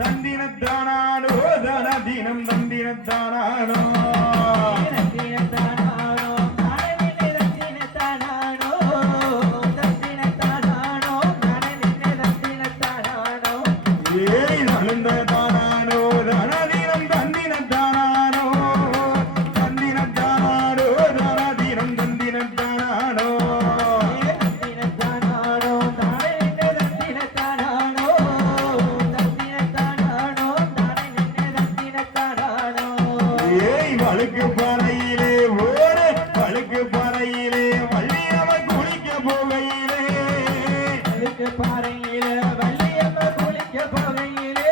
தந்தினத்தானோ தனதினம் தந்தினத்தானோ வழுக்கு பாறையிலே ஓடு வழுக்கு பாறையிலே வள்ளியம்ம குளிக்க போகையிலே வழுக்கு பாறையிலே வள்ளியம்ம குளிக்க போகையிலே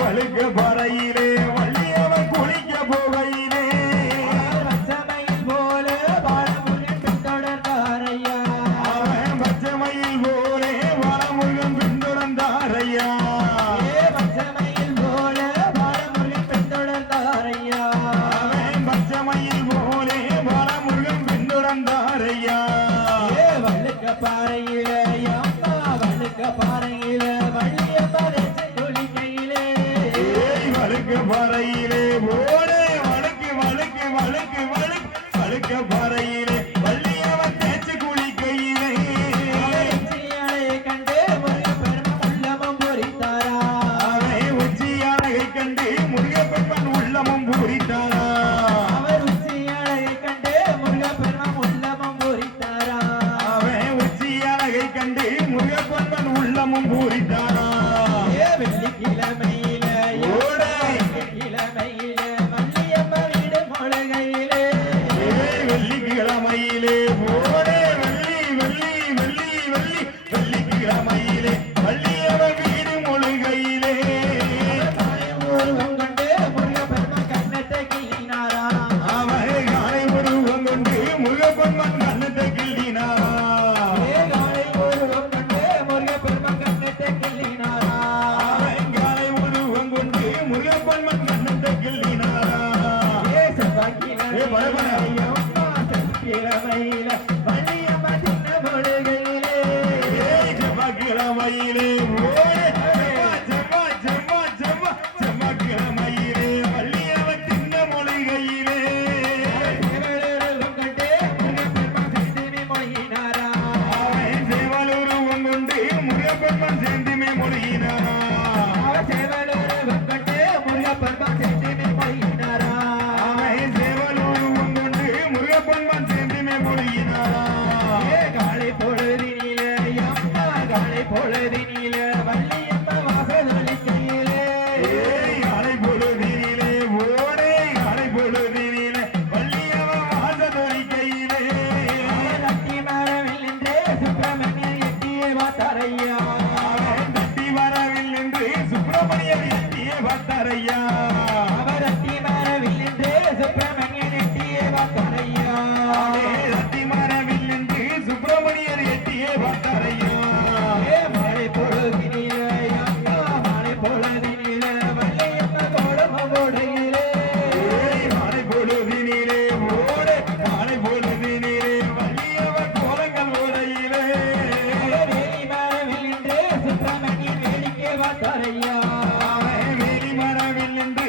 வழுக்கு பாறையிலே வள்ளியம்ம குளிக்க போகையிலே பச்சமையில் போல பாலமுருகன் பின்தொடர்ந்தாரையா அவன் பச்சமையில் போல பாலமுருகன் பின்தொடர்ந்தாரையா பச்சமையில் போல பாலமுருகன் பின்தொடர்ந்தாரையா பச்சமையில் போலே பாலமுருகன் பின்தொடர்ந்தாரையா வழுக்க பாறையிலே அம்மா வழுக்க பாறையிலே வள்ளியம்மா குளிக்கையிலே வழுக்க பாறையிலே ஓடு வழுக்கு வழுக்கு வழுக்கு வழுக்கு வழுக்க பாறையிலே வள்ளியம்மன் தேய்ச்சி குளிக்கையிலே கண்டு முருகப்பெருமான் உள்ளமும் பூரித்தாரா உச்சியானகை கண்டு முருகப்பெருமான் உள்ளமும் பூரித்தாரா உள்ளமும் பூரித்தானா வெள்ளிக்கிழமையில வெள்ளிக்கிழமையில வள்ளியம்ம வீடு மொழிகையிலே வெள்ளிக்கிழமையிலே ஓடே வெள்ளி வெள்ளி வெள்ளி வெள்ளி வெள்ளிக்கிழமையிலே வள்ளியம்ம வீடு மொழிகையிலே உருவம் கொண்டு முருகப்பெருமான் கண்ணத்தை கிள்ளினாரா அவரே காலை உருவம் கொண்டு முருகப்பெருமான் கண்ணத்தை கிள்ளினாரா கிழமையிலே செவ்வாய்க்கிழமையிலே வள்ளியம்மன் தின்ன மொழிகையிலே சேவலூருவம் கொண்டு முருகப்பெருமான் சேர்ந்துமே மொழியினாரா சேவலூருவம் கொண்டு முருகப்பெருமான் சேர்ந்துமே மொழியினாரா சேவலூருவம் கொண்டு முருகப்பெருமான் சேர்ந்துமே மொழியினாரா காலை பொழுதினிலே அம்மா காலை பொழுதினிலே வள்ளியம்ம வாசலிக்கையிலே காலை பொழுதினிலே ஓடே காலை பொழுதினிலே வள்ளியம்ம வாசலிக்கையிலே தட்டி வரவில் நின்று சுப்பிரமணியன் எட்டியே பார்த்தாரையா தட்டி வரவில் நின்று சுப்பிரமணியன் எட்டியே பார்த்தாரையா அவர் தட்டி வரவில் நின்று சுப்பிரமணியன் எட்டியே பார்த்தாரையா தட்டி வரவில் நின்று சுப்பிரமணியன் எட்டியே பார்த்தாரையா மழை பொழுதினிலே அம்மா மழை பொழுதினிலே வள்ளியம்ம கோலம போடையிலே மழை பொழுதினிலே ஓடு மழை பொழுதினிலே வள்ளியம்ம கோலங்கள் ஓடையிலே வேலி மரவில் நின்று சுப்பிரமணியன் வேடிக்கை பார்த்தாரையா வேலி மரவில் நின்று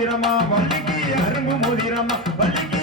மோதிரமா வள்ளிக்கு அரும்பு மோதிரமா வள்ளிக்கு